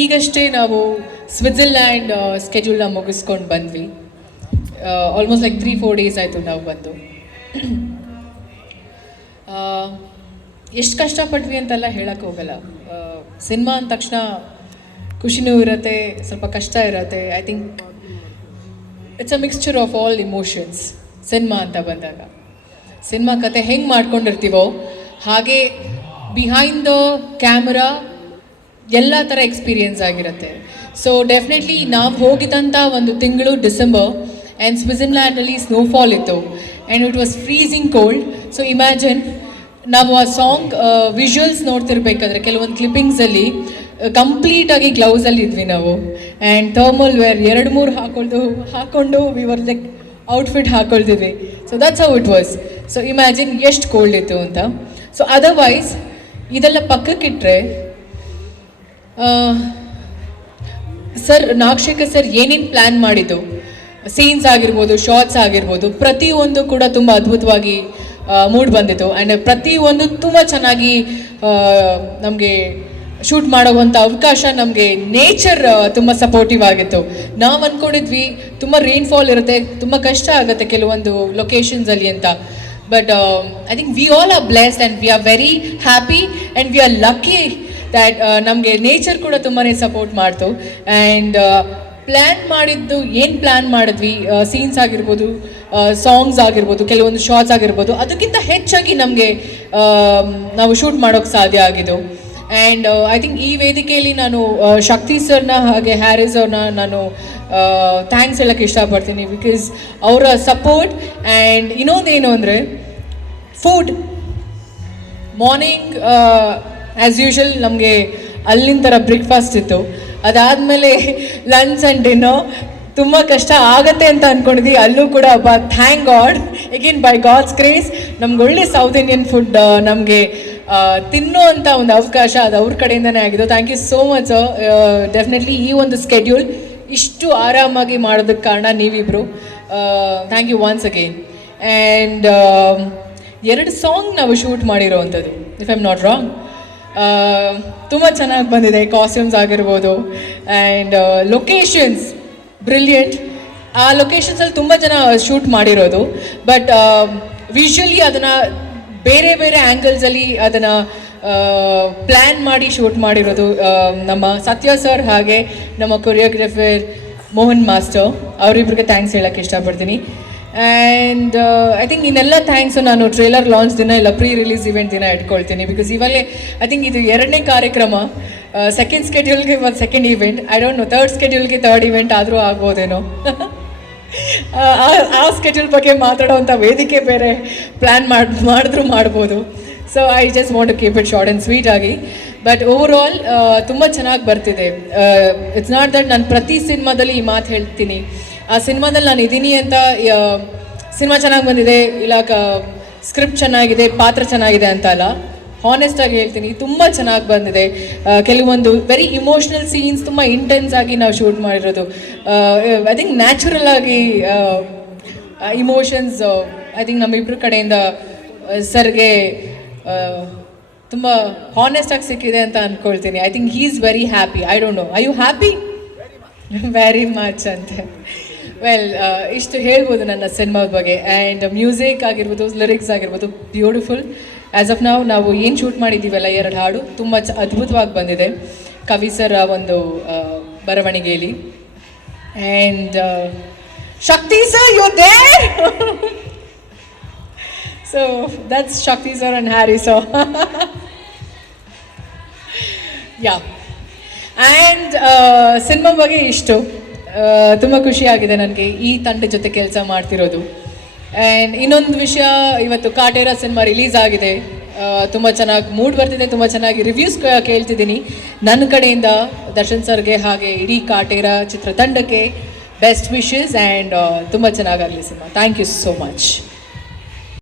ಈಗಷ್ಟೇ ನಾವು ಸ್ವಿಟ್ಜರ್ಲ್ಯಾಂಡ್ ಸ್ಕೆಡ್ಯೂಲ್ನ ಮುಗಿಸ್ಕೊಂಡು ಬಂದ್ವಿ. ಆಲ್ಮೋಸ್ಟ್ ಲೈಕ್ 3-4 ಡೇಸ್ ಆಯಿತು ನಾವು ಬಂದು. ಎಷ್ಟು ಕಷ್ಟಪಟ್ವಿ ಅಂತೆಲ್ಲ ಹೇಳಕ್ಕೆ ಹೋಗಲ್ಲ. ಸಿನಿಮಾ ಅಂದ ತಕ್ಷಣ ಖುಷಿನೂ ಇರುತ್ತೆ, ಸ್ವಲ್ಪ ಕಷ್ಟ ಇರುತ್ತೆ. I think it's a mixture of all emotions cinema ಅಂತ ಬಂದಾಗ. ಸಿನಿಮಾ ಕತೆ ಹೆಂಗೆ ಮಾಡ್ಕೊಂಡಿರ್ತೀವೋ ಹಾಗೆ ಬಿಹೈಂಡ್ ದ ಕ್ಯಾಮ್ರಾ ಎಲ್ಲ ಥರ ಎಕ್ಸ್ಪೀರಿಯನ್ಸ್ ಆಗಿರುತ್ತೆ. ಸೊ ಡೆಫಿನೆಟ್ಲಿ ನಾವು ಹೋಗಿದ್ದಂಥ ಒಂದು ತಿಂಗಳು ಡಿಸೆಂಬರ್ ಆ್ಯಂಡ್ ಸ್ವಿಟ್ಜರ್ಲ್ಯಾಂಡಲ್ಲಿ ಸ್ನೋಫಾಲ್ ಇತ್ತು and it was freezing cold. So imagine ನಾವು ಆ ಸಾಂಗ್ ವಿಜುವಲ್ಸ್ ನೋಡ್ತಿರ್ಬೇಕಾದ್ರೆ ಕೆಲವೊಂದು ಕ್ಲಿಪ್ಪಿಂಗ್ಸಲ್ಲಿ ಕಂಪ್ಲೀಟಾಗಿ ಗ್ಲೌಸಲ್ಲಿ ಇದ್ವಿ ನಾವು. ಆ್ಯಂಡ್ ಥರ್ಮಲ್ ವೇರ್ 2-3 ಹಾಕ್ಕೊಂಡು ವಿ ವರ್ ಲೈಕ್ ಔಟ್ಫಿಟ್ ಹಾಕ್ಕೊಳ್ತಿದ್ವಿ. So that's how it was. So imagine ಎಷ್ಟು ಕೋಲ್ಡ್ ಇತ್ತು ಅಂತ. ಸೊ ಅದರ್ವೈಸ್ ಇದೆಲ್ಲ ಪಕ್ಕಕ್ಕಿಟ್ರೆ ಸರ್ ನಾಗಶೇಖರ್ ಸರ್ ಏನೇನು ಪ್ಲ್ಯಾನ್ ಮಾಡಿದ್ದು, ಸೀನ್ಸ್ ಆಗಿರ್ಬೋದು, ಶಾರ್ಟ್ಸ್ ಆಗಿರ್ಬೋದು, ಪ್ರತಿಯೊಂದು ಕೂಡ ತುಂಬ ಅದ್ಭುತವಾಗಿ ಮೂಡ್ ಬಂದಿತ್ತು. ಆ್ಯಂಡ್ ಪ್ರತಿಯೊಂದು ತುಂಬ ಚೆನ್ನಾಗಿ ನಮಗೆ ಶೂಟ್ ಮಾಡೋವಂಥ ಅವಕಾಶ ನಮಗೆ ನೇಚರ್ ತುಂಬ ಸಪೋರ್ಟಿವ್ ಆಗಿತ್ತು. ನಾವು ಅಂದ್ಕೊಂಡಿದ್ವಿ ತುಂಬ ರೈನ್ಫಾಲ್ ಇರುತ್ತೆ, ತುಂಬ ಕಷ್ಟ ಆಗುತ್ತೆ ಕೆಲವೊಂದು ಲೊಕೇಶನ್ಸಲ್ಲಿ ಅಂತ. But I think we all are blessed and we are very happy and we are lucky that ನಮಗೆ ನೇಚರ್ ಕೂಡ ತುಂಬಾ ಸಪೋರ್ಟ್ ಮಾಡ್ತು. ಆ್ಯಂಡ್ ಪ್ಲ್ಯಾನ್ ಮಾಡಿದ್ದು ಏನು ಪ್ಲ್ಯಾನ್ ಮಾಡಿದ್ವಿ, ಸೀನ್ಸ್ ಆಗಿರ್ಬೋದು, ಸಾಂಗ್ಸ್ ಆಗಿರ್ಬೋದು, ಕೆಲವೊಂದು ಶಾರ್ಟ್ಸ್ ಆಗಿರ್ಬೋದು, ಅದಕ್ಕಿಂತ ಹೆಚ್ಚಾಗಿ ನಮಗೆ ನಾವು ಶೂಟ್ ಮಾಡೋಕ್ಕೆ ಸಾಧ್ಯ ಆಗಿದ್ದು. ಆ್ಯಂಡ್ ಐ ಥಿಂಕ್ ಈ ವೇದಿಕೆಯಲ್ಲಿ ನಾನು ಶಕ್ತಿ ಸರ್ನ ಹಾಗೆ ಹ್ಯಾರಿಸ್ ಅವ್ರನ್ನ ನಾನು ಥ್ಯಾಂಕ್ಸ್ ಹೇಳೋಕ್ಕೆ ಇಷ್ಟಪಡ್ತೀನಿ. ಬಿಕಾಸ್ ಅವರ ಸಪೋರ್ಟ್. ಆ್ಯಂಡ್ ಇನ್ನೊಂದೇನು ಅಂದರೆ ಫುಡ್ ಮಾರ್ನಿಂಗ್ ಆ್ಯಸ್ ಯೂಶುವಲ್ ನಮಗೆ ಅಲ್ಲಿನ ಥರ ಬ್ರೇಕ್ಫಾಸ್ಟ್ ಇತ್ತು. ಅದಾದಮೇಲೆ ಲಂಚ್ ಆ್ಯಂಡ್ ಡಿನ್ನರ್ ತುಂಬ ಕಷ್ಟ ಆಗತ್ತೆ ಅಂತ ಅಂದ್ಕೊಂಡಿದ್ವಿ. ಅಲ್ಲೂ ಕೂಡ thank God again by God's grace ನಮ್ಗೆ ಒಳ್ಳೆ ಸೌತ್ ಇಂಡಿಯನ್ ಫುಡ್ ನಮಗೆ ತಿನ್ನುವಂಥ ಒಂದು ಅವಕಾಶ ಅದು ಅವ್ರ ಕಡೆಯಿಂದನೇ ಆಗಿದ್ದು. Thank you so much sir. Definitely ಈ ಒಂದು ಸ್ಕೆಡ್ಯೂಲ್ ಇಷ್ಟು ಆರಾಮಾಗಿ ಮಾಡೋದಕ್ಕೆ ಕಾರಣ ನೀವಿಬ್ಬರು. Thank you once again. And 2 song ನಾವು ಶೂಟ್ ಮಾಡಿರೋವಂಥದ್ದು, if I am not wrong. ತುಂಬ ಚೆನ್ನಾಗಿ ಬಂದಿದೆ, ಕಾಸ್ಟ್ಯೂಮ್ಸ್ ಆಗಿರ್ಬೋದು ಆ್ಯಂಡ್ ಲೊಕೇಶನ್ಸ್ ಬ್ರಿಲಿಯಂಟ್. ಆ ಲೊಕೇಶನ್ಸಲ್ಲಿ ತುಂಬ ಜನ ಶೂಟ್ ಮಾಡಿರೋದು. ಬಟ್ ವಿಷುವಲಿ ಅದನ್ನು ಬೇರೆ ಬೇರೆ ಆ್ಯಂಗಲ್ಸಲ್ಲಿ ಅದನ್ನು ಪ್ಲ್ಯಾನ್ ಮಾಡಿ ಶೂಟ್ ಮಾಡಿರೋದು ನಮ್ಮ ಸತ್ಯ ಸರ್ ಹಾಗೆ ನಮ್ಮ ಕೊರಿಯೋಗ್ರಫರ್ ಮೋಹನ್ ಮಾಸ್ಟರ್, ಅವರಿಬ್ರಿಗೆ ಥ್ಯಾಂಕ್ಸ್ ಹೇಳೋಕ್ಕೆ ಇಷ್ಟಪಡ್ತೀನಿ. ಆ್ಯಂಡ್ ಐ ಥಿಂಕ್ ಇನ್ನೆಲ್ಲ ಥ್ಯಾಂಕ್ಸು ನಾನು ಟ್ರೇಲರ್ ಲಾಂಚ್ ದಿನ ಇಲ್ಲ ಪ್ರೀ ರಿಲೀಸ್ ಇವೆಂಟ್ ದಿನ ಇಟ್ಕೊಳ್ತೀನಿ. ಬಿಕಾಸ್ ಇವಾಗಲೇ ಐ ಥಿಂಕ್ ಇದು 2ನೇ ಕಾರ್ಯಕ್ರಮ, ಸೆಕೆಂಡ್ ಸ್ಕೆಡ್ಯೂಲ್ಗೆ ಒಂದು second event, I don't know third ಸ್ಕೆಡ್ಯೂಲ್ಗೆ ಥರ್ಡ್ ಇವೆಂಟ್ ಆದರೂ ಆಗ್ಬೋದೇನೋ. ಆ ಸ್ಕೆಡ್ಯೂಲ್ ಬಗ್ಗೆ ಮಾತಾಡೋವಂಥ ವೇದಿಕೆ ಬೇರೆ ಪ್ಲ್ಯಾನ್ ಮಾಡಿದ್ರೂ ಮಾಡ್ಬೋದು. So I just want to keep it short and sweet ಆಗಿ. ಬಟ್ ಓವರ್ ಆಲ್ ತುಂಬ ಚೆನ್ನಾಗಿ ಬರ್ತಿದೆ. ಇಟ್ಸ್ ನಾಟ್ ದಟ್ ನಾನು ಪ್ರತಿ ಸಿನಿಮಾದಲ್ಲಿ ಈ ಮಾತು ಹೇಳ್ತೀನಿ, ಆ ಸಿನಿಮಾದಲ್ಲಿ ನಾನು ಇದ್ದೀನಿ ಅಂತ ಸಿನಿಮಾ ಚೆನ್ನಾಗಿ ಬಂದಿದೆ ಇಲ್ಲ ಸ್ಕ್ರಿಪ್ಟ್ ಚೆನ್ನಾಗಿದೆ, ಪಾತ್ರ ಚೆನ್ನಾಗಿದೆ ಅಂತ ಅಲ್ಲ. ಹಾನೆಸ್ಟಾಗಿ ಹೇಳ್ತೀನಿ, ತುಂಬ ಚೆನ್ನಾಗಿ ಬಂದಿದೆ. ಕೆಲವೊಂದು ವೆರಿ ಇಮೋಷ್ನಲ್ ಸೀನ್ಸ್ ತುಂಬ ಇಂಟೆನ್ಸ್ ಆಗಿ ನಾವು ಶೂಟ್ ಮಾಡಿರೋದು. ಐ ಥಿಂಕ್ ನ್ಯಾಚುರಲ್ ಆಗಿ ಇಮೋಷನ್ಸ್ ಐ ಥಿಂಕ್ ನಮ್ಮಿಬ್ಬರ ಕಡೆಯಿಂದ ಸರ್ಗೆ ತುಂಬ ಹಾನೆಸ್ಟಾಗಿ ಸಿಕ್ಕಿದೆ ಅಂತ ಅಂದ್ಕೊಳ್ತೀನಿ. I think he is very happy. I don't know, I you happy? Very much ಅಂತೆ. ವೆಲ್ ಇಷ್ಟು ಹೇಳ್ಬೋದು ನನ್ನ ಸಿನಿಮಾದ ಬಗ್ಗೆ. ಆ್ಯಂಡ್ ಮ್ಯೂಸಿಕ್ ಆಗಿರ್ಬೋದು, ಲಿರಿಕ್ಸ್ ಆಗಿರ್ಬೋದು, ಬ್ಯೂಟಿಫುಲ್. ಆ್ಯಸ್ ಆಫ್ ನಾವು ಏನು ಶೂಟ್ ಮಾಡಿದ್ದೀವಲ್ಲ 2 ಹಾಡು ತುಂಬ ಅದ್ಭುತವಾಗಿ ಬಂದಿದೆ ಕವಿ ಸರ್ ಒಂದು ಬರವಣಿಗೆಯಲ್ಲಿ. And Shakti sir you there. So that's Shakti sir and Harry sir. Yeah. And cinema ಬಗ್ಗೆ ಇಷ್ಟು. ತುಂಬ ಖುಷಿಯಾಗಿದೆ ನನಗೆ ಈ ತಂಡ ಜೊತೆ ಕೆಲಸ ಮಾಡ್ತಿರೋದು. ಆ್ಯಂಡ್ ಇನ್ನೊಂದು ವಿಷಯ, ಇವತ್ತು ಕಾಟೇರ ಸಿನಿಮಾ ರಿಲೀಸ್ ಆಗಿದೆ. ತುಂಬ ಚೆನ್ನಾಗಿ ಮೂಡ್ ಬರ್ತಿದೆ, ತುಂಬ ಚೆನ್ನಾಗಿ ರಿವ್ಯೂಸ್ ಕೇಳ್ತಿದ್ದೀನಿ ನನ್ನ ಕಡೆಯಿಂದ. ದರ್ಶನ್ ಸರ್ಗೆ ಹಾಗೆ ಇಡೀ ಕಾಟೇರ ಚಿತ್ರತಂಡಕ್ಕೆ ಬೆಸ್ಟ್ ವಿಶಸ್. ಆ್ಯಂಡ್ ತುಂಬ ಚೆನ್ನಾಗಾಗಲಿ cinema. Thank you so much.